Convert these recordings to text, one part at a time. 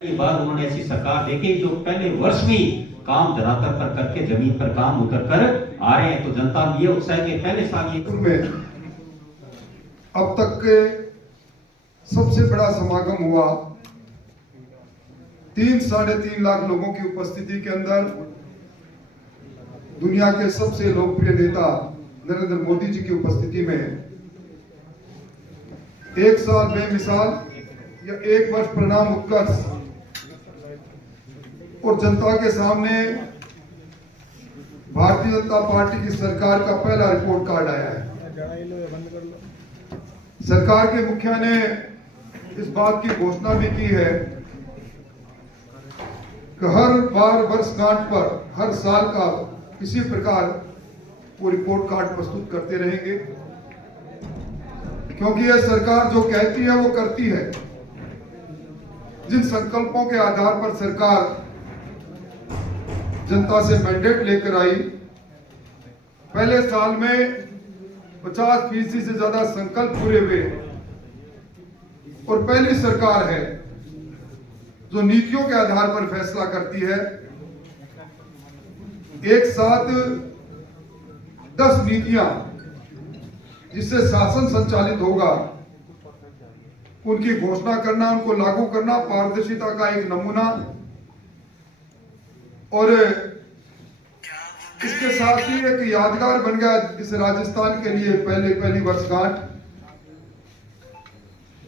के बाद उन्होंने ऐसी सरकार देखी जो पहले वर्ष में काम धरातल पर करके जमीन पर काम उतर कर आ रहे हैं। तो जनता ये उत्साह के पहले साल ये में अब तक के सबसे बड़ा समागम हुआ। 3-3.5 लाख लोगों की उपस्थिति के अंदर दुनिया के सबसे लोकप्रिय नेता नरेंद्र मोदी जी की उपस्थिति में एक साल बेमिसाल या एक वर्ष परिणाम उत्कर्ष और जनता के सामने भारतीय जनता पार्टी की सरकार का पहला रिपोर्ट कार्ड आया है। सरकार के मुखिया ने इस बात की घोषणा भी की है कि हर बार वर्षगांठ पर हर साल का इसी प्रकार वो रिपोर्ट कार्ड प्रस्तुत करते रहेंगे, क्योंकि यह सरकार जो कहती है वो करती है। जिन संकल्पों के आधार पर सरकार जनता से मैंडेट लेकर आई, पहले साल में 50% से ज्यादा संकल्प पूरे हुए और पहली सरकार है जो नीतियों के आधार पर फैसला करती है। एक साथ 10 नीतियां जिससे शासन संचालित होगा उनकी घोषणा करना, उनको लागू करना पारदर्शिता का एक नमूना। और इसके साथ ही एक यादगार बन गया इस राजस्थान के लिए पहली वर्षगांठ।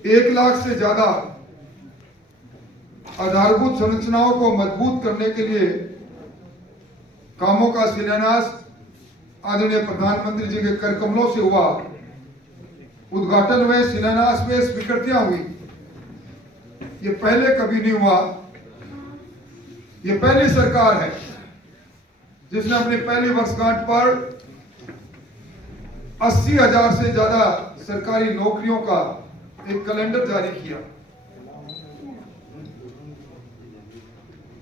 1 लाख से ज्यादा आधारभूत संरचनाओं को मजबूत करने के लिए कामों का शिलान्यास आदरणीय प्रधानमंत्री जी के कर कमलों से हुआ। उद्घाटन हुए, शिलान्यास में स्वीकृतियां हुई। ये पहले कभी नहीं हुआ। ये पहली सरकार है जिसने अपनी पहली वर्षगांठ पर 80,000 से ज्यादा सरकारी नौकरियों का एक कैलेंडर जारी किया।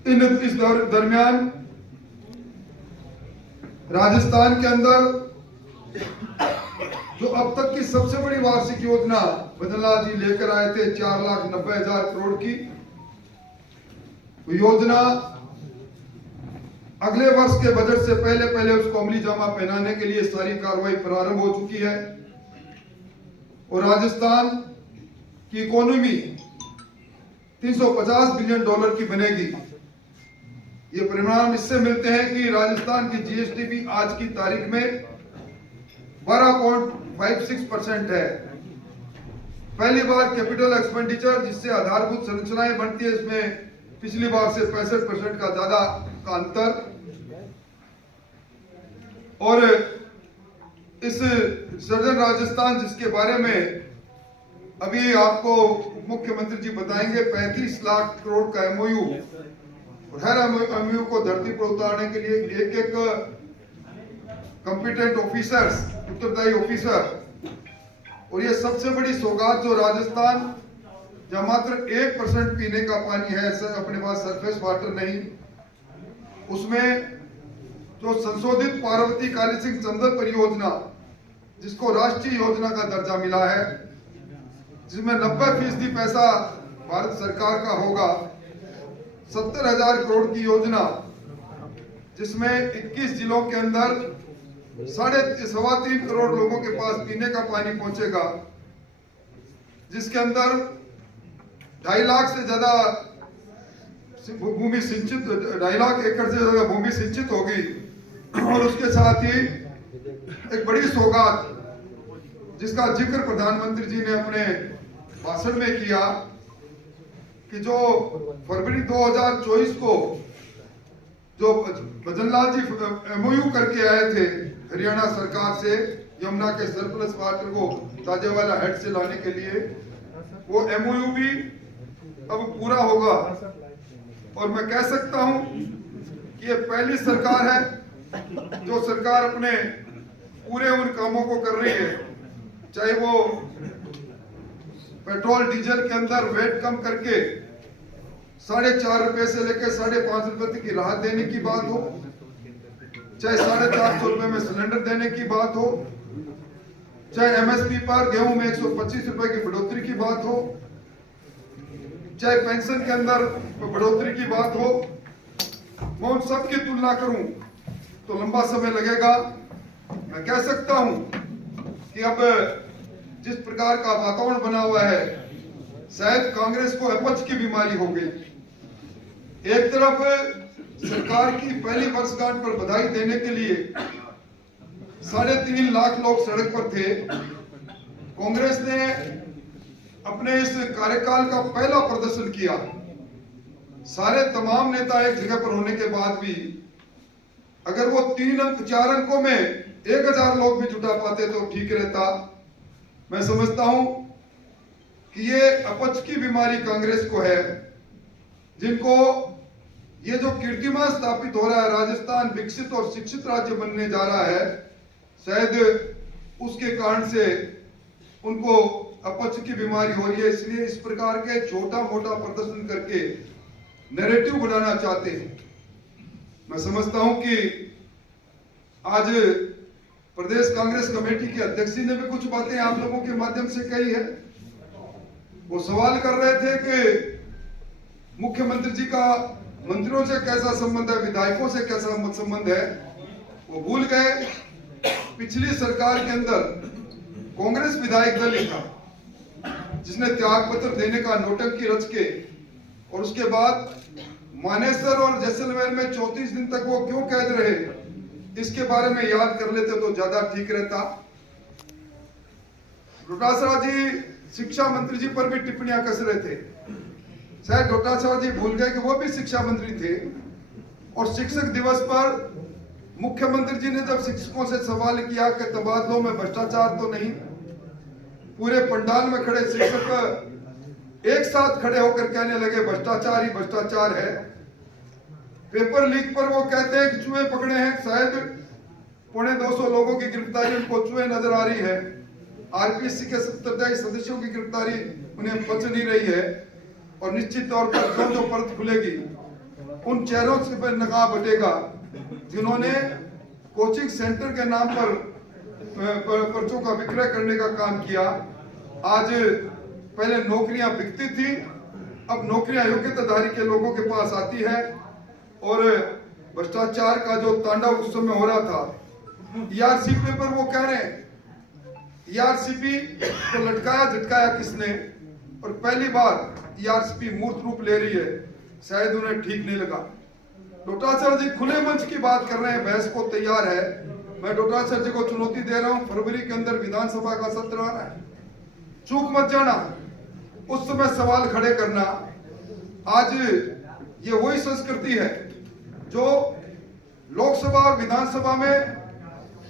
इस दरमियान राजस्थान के अंदर जो अब तक की सबसे बड़ी वार्षिक योजना भजनलाल जी लेकर आए थे 4,90,000 करोड़ की, वो योजना अगले वर्ष के बजट से पहले उसको अमली जामा पहनाने के लिए सारी कार्रवाई प्रारंभ हो चुकी है। और राजस्थान की इकोनॉमी $350 बिलियन की बनेगी। ये परिणाम इससे मिलते हैं कि राजस्थान की जीएसटी भी आज की तारीख में 12.56% है। पहली बार कैपिटल एक्सपेंडिचर जिससे आधारभूत संरचनाएं बनती है, इसमें पिछली बार से 65% का ज्यादा का अंतर। और इस सर्जन राजस्थान जिसके बारे में अभी आपको मुख्यमंत्री जी बताएंगे, 35 लाख करोड़ का एमओयू, और हर एमओयू को धरती पर उतारने के लिए एक कॉम्पिटेंट ऑफिसर्स, उत्तरदायी ऑफिसर। और ये सबसे बड़ी सौगात जो राजस्थान जहां मात्र 1% पीने का पानी है, अपने पास सरफेस वाटर नहीं, उसमें जो संशोधित पार्वती काली सिंह चंदल परियोजना जिसको राष्ट्रीय योजना का दर्जा मिला है, जिसमें 90% पैसा भारत सरकार का होगा, 70,000 करोड़ की योजना जिसमें 21 जिलों के अंदर 3.25 करोड़ लोगों के पास पीने का पानी पहुंचेगा, जिसके अंदर 2.5 लाख से ज्यादा भूमि सिंचित, 2.5 लाख एकड़ से ज्यादा भूमि सिंचित होगी। और उसके साथ ही एक बड़ी सौगात जिसका जिक्र प्रधानमंत्री जी ने अपने भाषण में किया कि जो फरवरी 2024 को जो भजनलाल जी एमओयू करके आए थे हरियाणा सरकार से यमुना के सरप्लस वाटर को ताजेवाला हेड से लाने के लिए, वो एमओयू भी अब पूरा होगा। और मैं कह सकता हूं कि ये पहली सरकार है जो सरकार अपने पूरे उन कामों को कर रही है, चाहे वो पेट्रोल डीजल के अंदर वेट कम करके 4.5 रुपए से लेकर 5.5 रुपए तक की राहत देने की बात हो, चाहे 450 रुपए में सिलेंडर देने की बात हो, चाहे एमएसपी पर गेहूं में 125 रुपए की बढ़ोतरी की बात हो, चाहे पेंशन के अंदर बढ़ोतरी की बात हो, मैं उन सब की तुलना करूं तो लंबा समय लगेगा। मैं कह सकता हूं कि अब जिस प्रकार का वातावरण बना हुआ है, शायद कांग्रेस को अपच की बीमारी हो गई। एक तरफ सरकार की पहली वर्षगांठ पर बधाई देने के लिए 3.5 लाख लोग सड़क पर थे। कांग्रेस ने अपने इस कार्यकाल का पहला प्रदर्शन किया। सारे तमाम नेता एक जगह पर होने के बाद भी अगर वो 4 अंकों में 1000 लोग भी जुटा पाते तो ठीक रहता। मैं समझता हूं कि ये अपच की बीमारी कांग्रेस को है, जिनको ये जो कीर्तिमान स्थापित हो रहा है, राजस्थान विकसित और शिक्षित राज्य बनने जा रहा है, शायद उसके कारण से उनको अपच की बीमारी हो रही है। इसलिए इस प्रकार के छोटा मोटा प्रदर्शन करके नैरेटिव बनाना चाहते हैं। मैं समझता हूं कि आज प्रदेश कांग्रेस कमेटी के अध्यक्ष ने भी कुछ बातें आप लोगों के माध्यम से कही है। वो सवाल कर रहे थे कि मुख्यमंत्री जी का मंत्रियों से कैसा संबंध है, विधायकों से कैसा संबंध है। वो भूल गए पिछली सरकार के अंदर कांग्रेस विधायक दल ही था जिसने त्याग पत्र देने का नौटंकी रच के, और उसके बाद मानेसर और जैसलमेर में 34 दिन तक वो क्यों कैद रहे, इसके बारे में याद कर लेते तो ज्यादा ठीक रहता। डोटासरा जी शिक्षा मंत्री जी पर भी टिप्पणियां कस रहे थे। शायद डोटासरा जी भूल गए कि वो भी शिक्षा मंत्री थे, और शिक्षक दिवस पर मुख्यमंत्री जी ने जब शिक्षकों से सवाल किया कि तबादलों में भ्रष्टाचार तो नहीं, पूरे पंडाल में खड़े शिक्षक एक साथ खड़े होकर कहने लगे भ्रष्टाचार ही भ्रष्टाचार है। पेपर लीक पर वो कहते हैं कि चूहे पकड़े हैं, शायद 250 लोगों की गिरफ्तारी उनको चूहे नजर आ रही है। आरपीएससी के 70 सदस्यों की गिरफ्तारी उन्हें पच नहीं रही है, और निश्चित तौर पर जो परत खुलेगी उन चेहरों से पर नकाब हटेगा जिन्होंने कोचिंग सेंटर के नाम पर पर्चों का विक्रय करने का काम किया। आज पहले नौकरियां बिकती थी, अब नौकरियां योग्यताधारी के लोगों के पास आती है, और भ्रष्टाचार का जो तांडव उस समय हो रहा था। ईआरसीपी पर वो कह रहे हैं, ईआरसीपी को लटकाया झटकाया किसने, और पहली बार ईआरसीपी मूर्त रूप ले रही है, शायद उन्हें ठीक नहीं लगा। डोटासरा जी खुले मंच की बात कर रहे हैं, बहस को तैयार है। मैं डोटासरा जी को चुनौती दे रहा हूं, फरवरी के अंदर विधानसभा का सत्र आ रहा है, चूक मत जाना, उस समय सवाल खड़े करना। आज ये वही संस्कृति है जो लोकसभा और विधानसभा में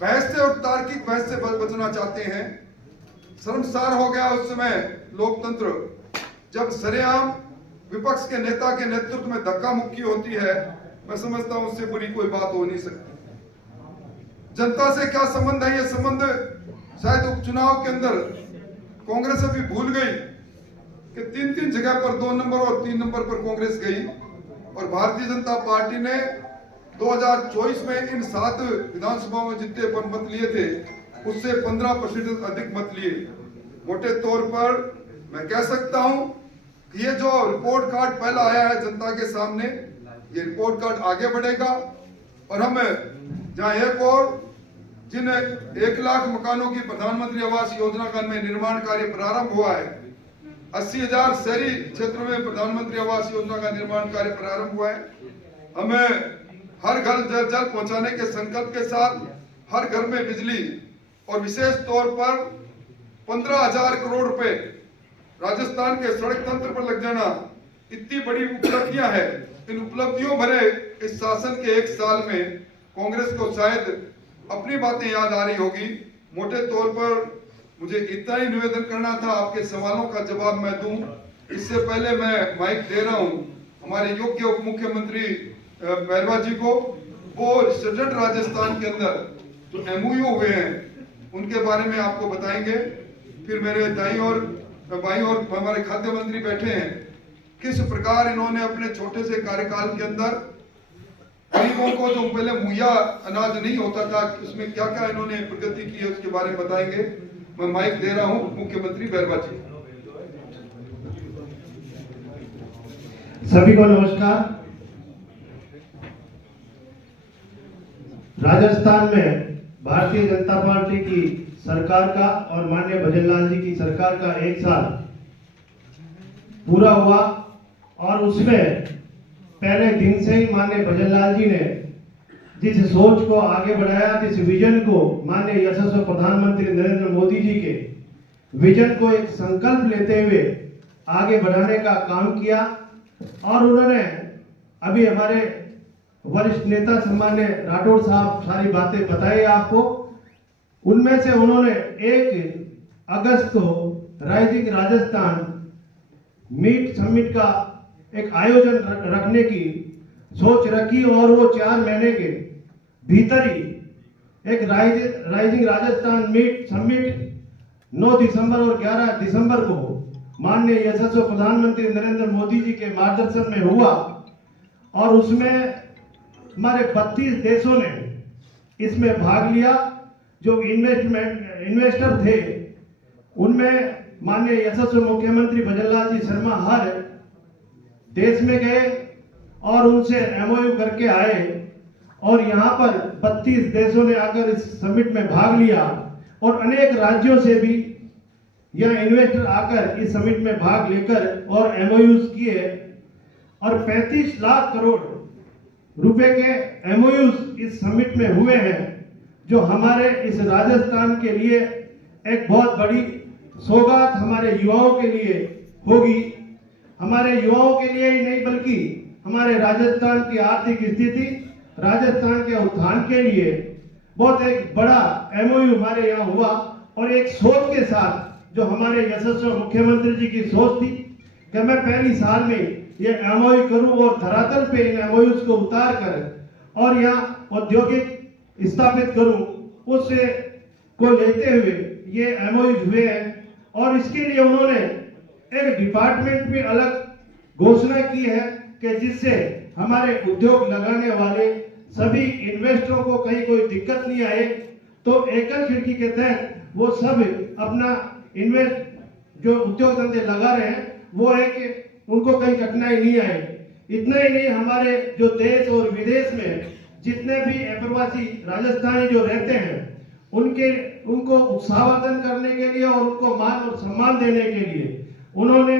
बहस से और तार्किक बहस से बचना चाहते हैं। शर्मसार हो गया उस समय लोकतंत्र जब सरेआम विपक्ष के नेता के नेतृत्व में धक्का मुक्की होती है। मैं समझता हूं उससे बुरी कोई बात हो नहीं सकती। जनता से क्या संबंध है, ये संबंध शायद उपचुनाव के अंदर कांग्रेस अभी भूल गई कि 3 जगह पर 2 नंबर और 3 नंबर पर कांग्रेस गई, और भारतीय जनता पार्टी ने 2024 में इन 7 विधानसभाओं में जितने मत लिए थे उससे 15% अधिक मत लिए। मोटे तौर पर मैं कह सकता हूं कि ये जो रिपोर्ट कार्ड पहला आया है जनता के सामने, ये रिपोर्ट कार्ड आगे बढ़ेगा, और हम जहां एक और जिन 1 लाख मकानों की प्रधानमंत्री आवास योजना का निर्माण कार्य प्रारंभ हुआ है, 80,000 शहरी क्षेत्रों में प्रधानमंत्री आवास योजना का निर्माण कार्य प्रारंभ हुआ है। हमें हर घर जल पहुंचाने के संकल्प के साथ हर घर में बिजली, और विशेष तौर पर 15,000 करोड़ रुपए राजस्थान के सड़क तंत्र पर लग जाना, इतनी बड़ी उपलब्धियां हैं। इन उपलब्धियों भरे इस शासन के 1 साल में कांग्रेस को शायद अपनी बातें याद आ रही होगी। मोटे तौर पर मुझे इतना ही निवेदन करना था, आपके सवालों का जवाब मैं दूं। इससे पहले मैं माइक दे रहा हूं हमारे योग्य उप मुख्यमंत्री बैरवा जी को। वो रिजल्ट राजस्थान के अंदर जो एमओयू हुए हैं उनके बारे में आपको बताएंगे। फिर मेरे दाई और बाई और हमारे खाद्य मंत्री बैठे हैं, किस प्रकार इन्होंने अपने छोटे से कार्यकाल के अंदर गरीबों को जो पहले मुहैया अनाज नहीं होता था, उसमें क्या क्या इन्होंने प्रगति की है उसके बारे में बताएंगे। मैं माइक दे रहा हूं मुख्यमंत्री बैरवा जी। सभी को नमस्कार। राजस्थान में भारतीय जनता पार्टी की सरकार का और माननीय भजन लाल जी की सरकार का 1 साल पूरा हुआ और उसमें पहले दिन से ही माननीय भजन लाल जी ने जिस सोच को आगे बढ़ाया, जिस विजन को माननीय यशस्वी प्रधानमंत्री नरेंद्र मोदी जी के विजन को एक संकल्प लेते हुए आगे बढ़ाने का काम किया। और उन्होंने अभी हमारे वरिष्ठ नेता सम्मान्य राठौड़ साहब सारी बातें बताई आपको। उनमें से उन्होंने 1 अगस्त को राइजिंग राजस्थान मीट समिट का एक आयोजन रखने की सोच रखी और वो 4 महीने के भीतर ही एक राइजिंग राजस्थान मीट समिट 9 दिसंबर और 11 दिसंबर को माननीय यशस्वी प्रधानमंत्री नरेंद्र मोदी जी के मार्गदर्शन में हुआ। और उसमें हमारे 32 देशों ने इसमें भाग लिया। जो इन्वेस्टर थे उनमें माननीय यशस्वी मुख्यमंत्री भजन लाल जी शर्मा हर देश में गए और उनसे एमओयू करके आए और यहाँ पर 32 देशों ने आकर इस समिट में भाग लिया और अनेक राज्यों से भी यह इन्वेस्टर आकर इस समिट में भाग लेकर और एमओयूज किए और 35 लाख करोड़ रुपए के एमओयूज इस समिट में हुए हैं, जो हमारे इस राजस्थान के लिए एक बहुत बड़ी सौगात हमारे युवाओं के लिए होगी। हमारे युवाओं के लिए ही नहीं बल्कि हमारे राजस्थान की आर्थिक स्थिति, राजस्थान के उत्थान के लिए बहुत एक बड़ा एमओयू हमारे यहाँ हुआ। और एक सोच के साथ जो हमारे यशस्वी मुख्यमंत्री जी की सोच थी कि मैं पहली साल में ये एमओयू करूं और धरातल पे इन एमओयूज को उतार कर और यहाँ औद्योगिक स्थापित करूं, उससे को लेते हुए ये एमओयूज हुए हैं। और इसके लिए उन्होंने एक डिपार्टमेंट भी अलग घोषणा की है कि जिससे हमारे उद्योग लगाने वाले सभी इन्वेस्टरों को कहीं कोई दिक्कत नहीं आए। तो एकल खिड़की के तहत वो सब अपना इन्वेस्ट जो उद्योग धंधे लगा रहे हैं वो है कि उनको कहीं कठिनाई नहीं आए। इतना ही नहीं, हमारे जो देश और विदेश में जितने भी प्रवासी राजस्थानी जो रहते हैं उनको उत्साहवर्धन करने के लिए और उनको मान और सम्मान देने के लिए उन्होंने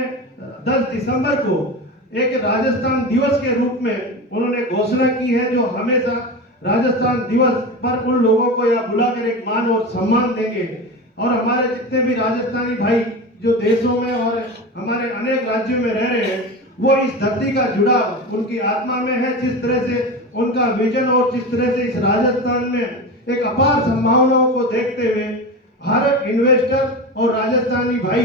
10 दिसंबर को एक राजस्थान दिवस के रूप में उन्होंने घोषणा की है, जो हमेशा राजस्थान दिवस पर उन लोगों को यहाँ बुलाकर एक मान और सम्मान देंगे। और हमारे जितने भी राजस्थानी भाई जो देशों में और हमारे अनेक राज्यों में रह रहे हैं, वो इस धरती का जुड़ाव उनकी आत्मा में है। जिस तरह से उनका विजन और जिस तरह से इस राजस्थान में एक अपार संभावनाओं को देखते हुए हर इन्वेस्टर और राजस्थानी भाई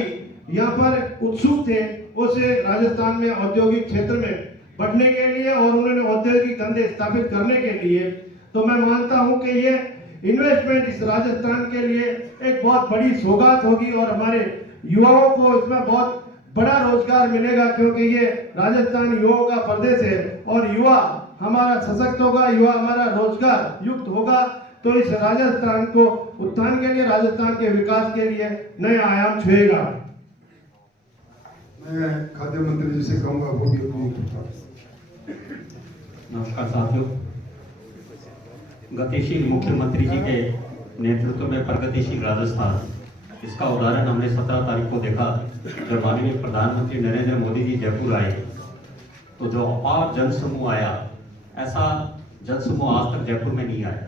यहाँ पर उत्सुक थे उसे राजस्थान में औद्योगिक क्षेत्र में बढ़ने के लिए और उन्होंने औद्योगिक धंधे स्थापित करने के लिए। तो मैं मानता हूं कि ये इन्वेस्टमेंट इस राजस्थान के लिए एक बहुत बड़ी सौगात होगी और हमारे युवाओं को इसमें बहुत बड़ा रोजगार मिलेगा, क्योंकि ये राजस्थान युवाओं का प्रदेश है और युवा हमारा सशक्त होगा, युवा हमारा रोजगार युक्त होगा। तो इस राजस्थान को उत्थान के लिए, राजस्थान के विकास के लिए नए आयाम छुएगा। मैं खाद्य मंत्री जी से कहूंगा वो भी अपनी। नमस्कार साथियों, गतिशील मुख्यमंत्री जी के नेतृत्व में प्रगतिशील राजस्थान, इसका उदाहरण हमने 17 तारीख को देखा जब माननीय प्रधानमंत्री नरेंद्र मोदी जी जयपुर आए तो जो अपार जनसमूह आया, ऐसा जनसमूह आज तक जयपुर में नहीं आया।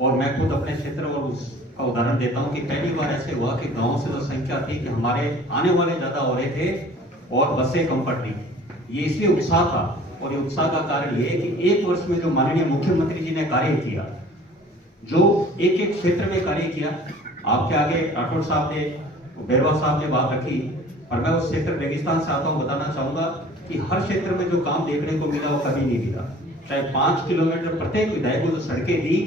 और मैं खुद अपने क्षेत्र और उसका उदाहरण देता हूं कि पहली बार ऐसे हुआ कि गांव से जो संख्या थी कि हमारे आने वाले ज्यादा हो रहे थे और बसें कम पड़ रही थी। ये इसलिए उत्साह था और ये उत्साह का कारण ये है कि 1 वर्ष में जो माननीय मुख्यमंत्री जी ने कार्य किया, जो एक एक क्षेत्र में कार्य किया, आपके आगे राठौड़ साहब ने, बैरवा साहब ने बात रखी, और मैं उस क्षेत्र रेगिस्तान से आता हूँ, बताना चाहूंगा कि हर क्षेत्र में जो काम देखने को मिला वो कभी नहीं मिला। चाहे 5 किलोमीटर प्रत्येक विधायक को जो सड़कें दी,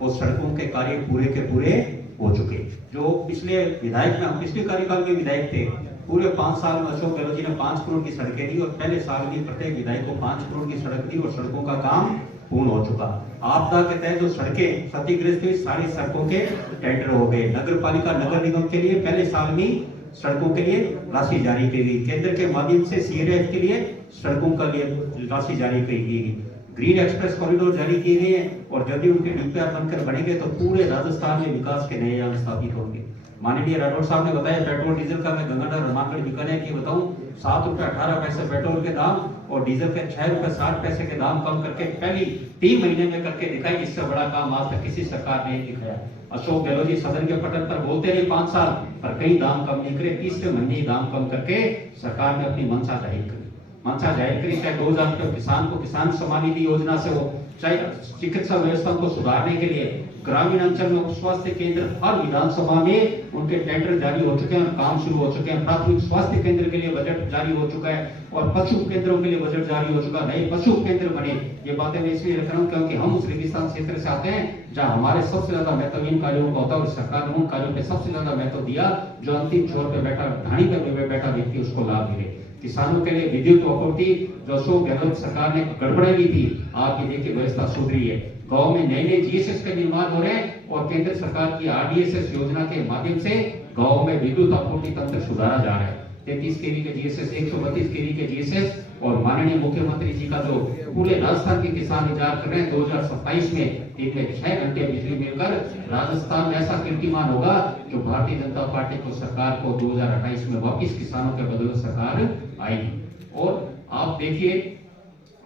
वो सड़कों के कार्य पूरे के पूरे हो चुके। जो पिछले विधायक में, हम पिछले कार्यकाल के विधायक थे, पूरे 5 साल में अशोक गहलोत जी ने 5 करोड़ की सड़कें दी और पहले साल में प्रत्येक विधायक को 5 करोड़ की सड़क दी और सड़कों का काम पूर्ण हो चुका। आपदा के तहत जो सड़कें क्षतिग्रस्त हुई, सारी सड़कों के टेंडर हो गए। नगर पालिका, नगर निगम के लिए पहले साल में सड़कों के लिए राशि जारी की गई। केंद्र के माध्यम से सीआरएफ के लिए सड़कों के लिए राशि जारी की गई। ग्रीन एक्सप्रेस कॉरिडोर जारी किए गए हैं और यदि उनके डीपीआर बनकर बनेंगे तो पूरे राजस्थान में विकास के नए योग स्थापित होंगे। माननीय राठौड़ साहब ने बताया पेट्रोल डीजल का, मैं गंगानगर हनुमानगढ़ बीकानेर की बताऊं, 7 रुपए 18 पैसे पेट्रोल के दाम और डीजल के 6 रुपए 60 पैसे के दाम कम करके पहली 3 महीने में करके दिखाई। इससे बड़ा काम आज तक किसी सरकार ने दिखाया। अशोक गहलोत जी सदन के पटल पर बोलते रहे 5 साल, पर कई दाम कम नहीं करे। 30 महीने दाम कम करके सरकार ने अपनी मंशा जाहिर करी। मंशा जाहिर करी, चाहे 2000 रुपए किसान को किसान सम्मान निधि योजना से हो, चाहे चिकित्सा व्यवस्था को सुधारने के लिए ग्रामीण अंचल में स्वास्थ्य केंद्र हर विधानसभा में उनके टेंडर जारी हो चुके हैं, काम शुरू हो चुके हैं। प्राथमिक स्वास्थ्य केंद्र के लिए बजट जारी हो चुका है और पशु केंद्रों के लिए बजट जारी हो चुका है। नए पशु केंद्र बने। ये बातें मैं इसलिए रख रहा हूँ क्योंकि हम उस रेगिस्तान क्षेत्र से आते हैं जहाँ हमारे सबसे ज्यादा महत्व इन कार्यों का होता है और सरकार ने उन कार्यों पे सबसे ज्यादा महत्व दिया जो अंतिम छोर पे बैठा, ढाणी पे बैठा व्यक्ति उसको लाभ मिले। किसानों के लिए विद्युत आपूर्ति जो अशोक गहलोत सरकार ने गड़बड़ाई की थी, आप ये देखिए व्यवस्था सुधरी है। गांव में नए जीएसएस के निर्माण हो रहे हैं और केंद्र सरकार की आरडीएसएस योजना के माध्यम से गांव में विद्युत आपूर्ति तंत्र सुधारा जा रहा है। 33 केवी के जीएसएस, 132 केवी के जीएसएस और माननीय मुख्यमंत्री जी का जो पूरे राजस्थान के किसान इंतजार कर रहे हैं 2027 में दिन में 6 घंटे बिजली मिलकर राजस्थान ऐसा कीर्तिमान होगा जो भारतीय जनता पार्टी को सरकार को 2028 में वापिस किसानों के बदौलत सरकार आएगी। और आप देखिए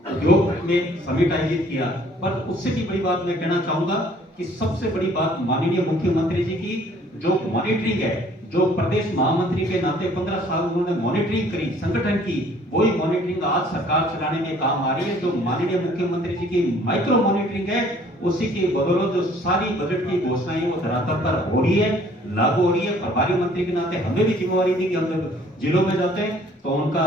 उद्योग में समिट आयोजित किया, पर उससे भी बड़ी बात मैं कहना चाहूंगा कि सबसे बड़ी बात माननीय मुख्यमंत्री जी की जो मॉनिटरिंग है, जो प्रदेश महामंत्री के नाते 15 साल उन्होंने मॉनिटरिंग करी संगठन की, वही मॉनिटरिंग आज सरकार चलाने में काम आ रही है। जो माननीय मुख्यमंत्री जी की माइक्रो मॉनिटरिंग है, उसी की बदौलत जो सारी बजट की घोषणाएं वो धरातल पर हो रही है, लागू हो रही है। प्रभारी मंत्री के नाते हमें भी जिम्मेवारी थी कि हम जब जिलों में जाते हैं तो उनका